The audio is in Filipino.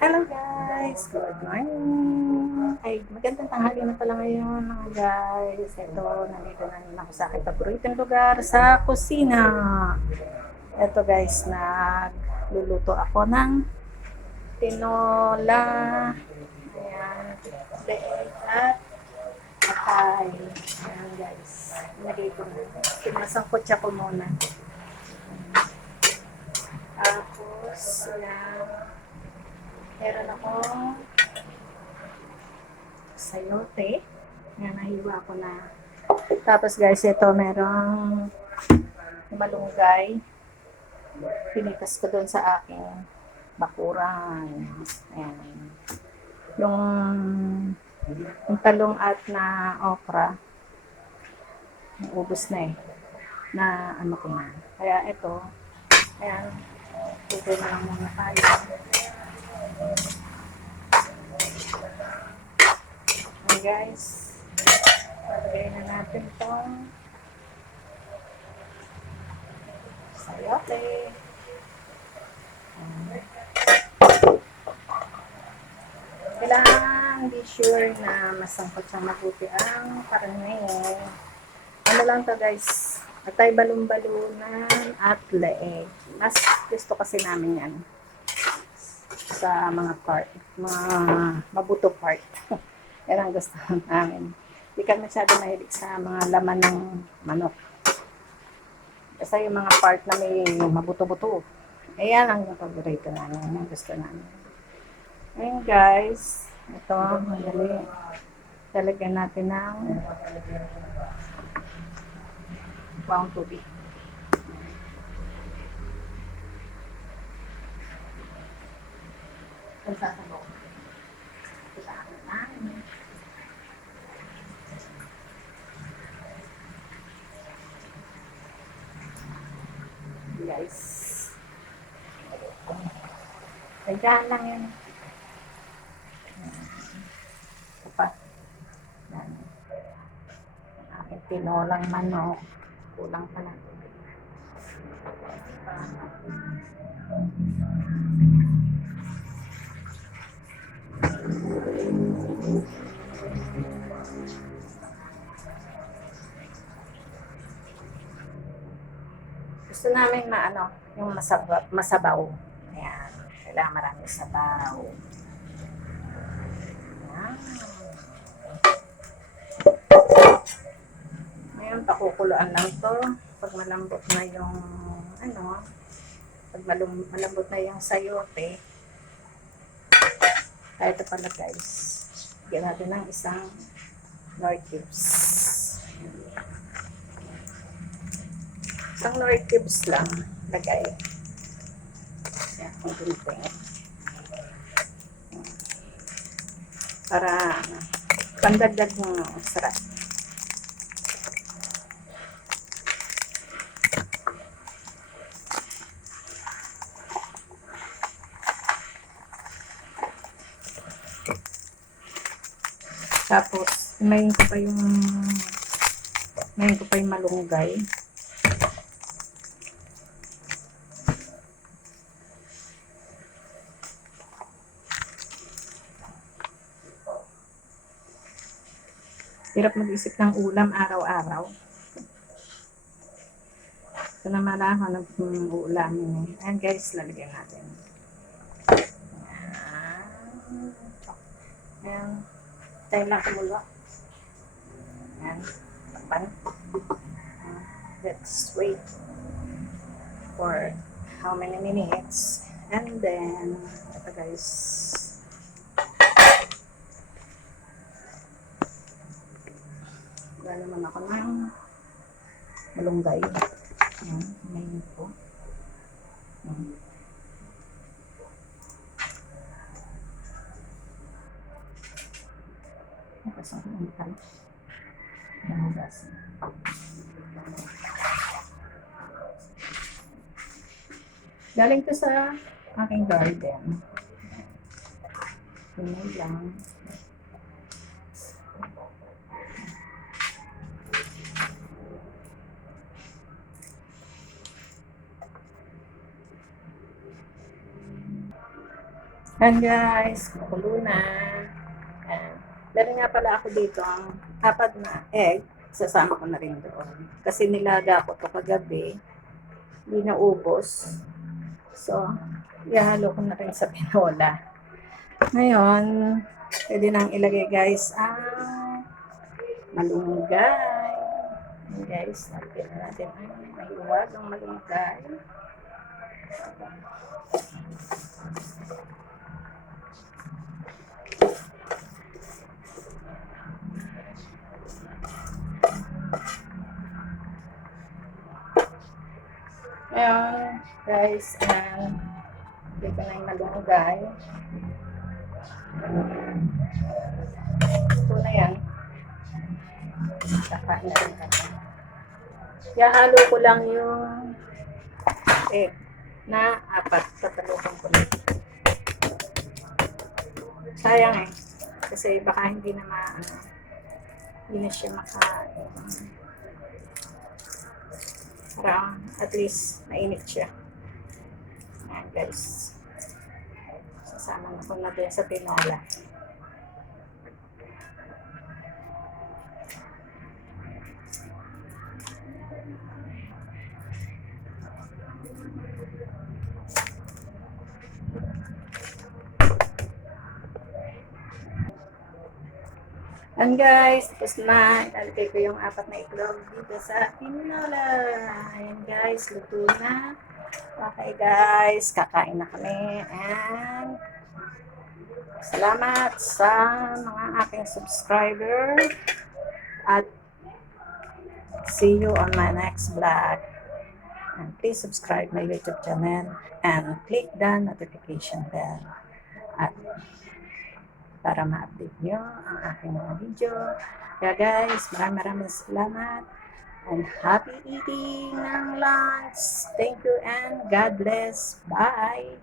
Hello guys! Good morning! Ay, magandang tanghali na pala ngayon mga guys. Ito, nandito na naman ako sa aking paboritong lugar sa kusina. Ito guys, nagluluto ako ng tinola. Ayan, leeg at atay. Ayan guys, nilagay ko na. Pinasangkot siya ko muna. Tapos, ayan, meron akong sayote. Yan, nahiwa ko na. Tapos guys, ito merong malunggay. Pinitas ko doon sa aking bakuran. Ayan. Yung, yung talong at na okra, ubos na eh. Na ano ko na. Kaya ito, ayan, ito na lang muna tayo. Ayan guys, palagay na natin itong sayote. Kailangan be sure na masangkot sa mabuti ang karne. Ano lang to guys, atay balon-balunan at leeg. Mas gusto kasi namin yan sa mga part, mga mabuto part. Yan ang gusto namin. Hindi kami masyado mahilig sa mga laman ng manok. Basta yung mga part na may mabuto-buto. Ayan ang paborito namin, ang gusto namin. Ayan guys, ito, madali. Talagyan natin ng bawang tubig. Ang sasabaw. Ito sa akin namin. Guys. Tandaan lang yan. Kapat. Yan. Ang aking tinolang manok. Kulang pa lang. Gusto namin maano, yung masabaw. Ayan. Kailangan maraming sabaw. Ayan. Ngayon, pakukuluan lang to. Pag malambot na yung, ano, pag malambot na yung sayote, kaya ito pala guys, bigyan natin ng isang nor cubes. Isang nor cubes lang, lagay. Yan, ang gunting. Para pandagdag ng sarap. Tapos, mayin ko pa yung malunggay. Hirap mag-isip ng ulam araw-araw. Ito naman ako nag-uulamin eh. Ayan guys, lalagyan natin. Ayan. Tayo lang kumulo. Ayan. Takpan. Let's wait for how many minutes. And then, ito guys. Wala naman ako ng malunggay. Ayan. Ngayon po. Ayan. Napasok ng tal. Namugas. Galing ko sa aking garden. Pinay lang. And guys, kukulo na. Ayan. Meron nga pala ako dito ang apat na egg. Sasama ko na rin doon. Kasi nilaga ko to kagabi. Hindi naubos. So, ihalo ko na rin sa tinola. Ngayon, pwede nang ilagay guys ang malunggay. Ayan guys, lagyan na natin ang mahiwag ang malunggay. Ayan, guys, hindi ko na yung malunggay. Ito na yan. Kakain na rin ako. Ihalo ko lang yung egg na apat. Tatalukan ko lang. Sayang eh. Kasi baka hindi na hindi na siya makain. Para at least mainit siya. Ayan guys. Sasama na ko na din sa tinola. And guys, tapos na. Ilalagay ko yung apat na itlog dito sa tinola. Ayan guys, luto na. Okay guys, kakain na kami. And salamat sa mga aking subscriber. At see you on my next vlog. And please subscribe my YouTube channel and click the notification bell. At para ma-update nyo ang aking mga video. Kaya guys, maraming salamat and happy eating ng lunch. Thank you and God bless. Bye!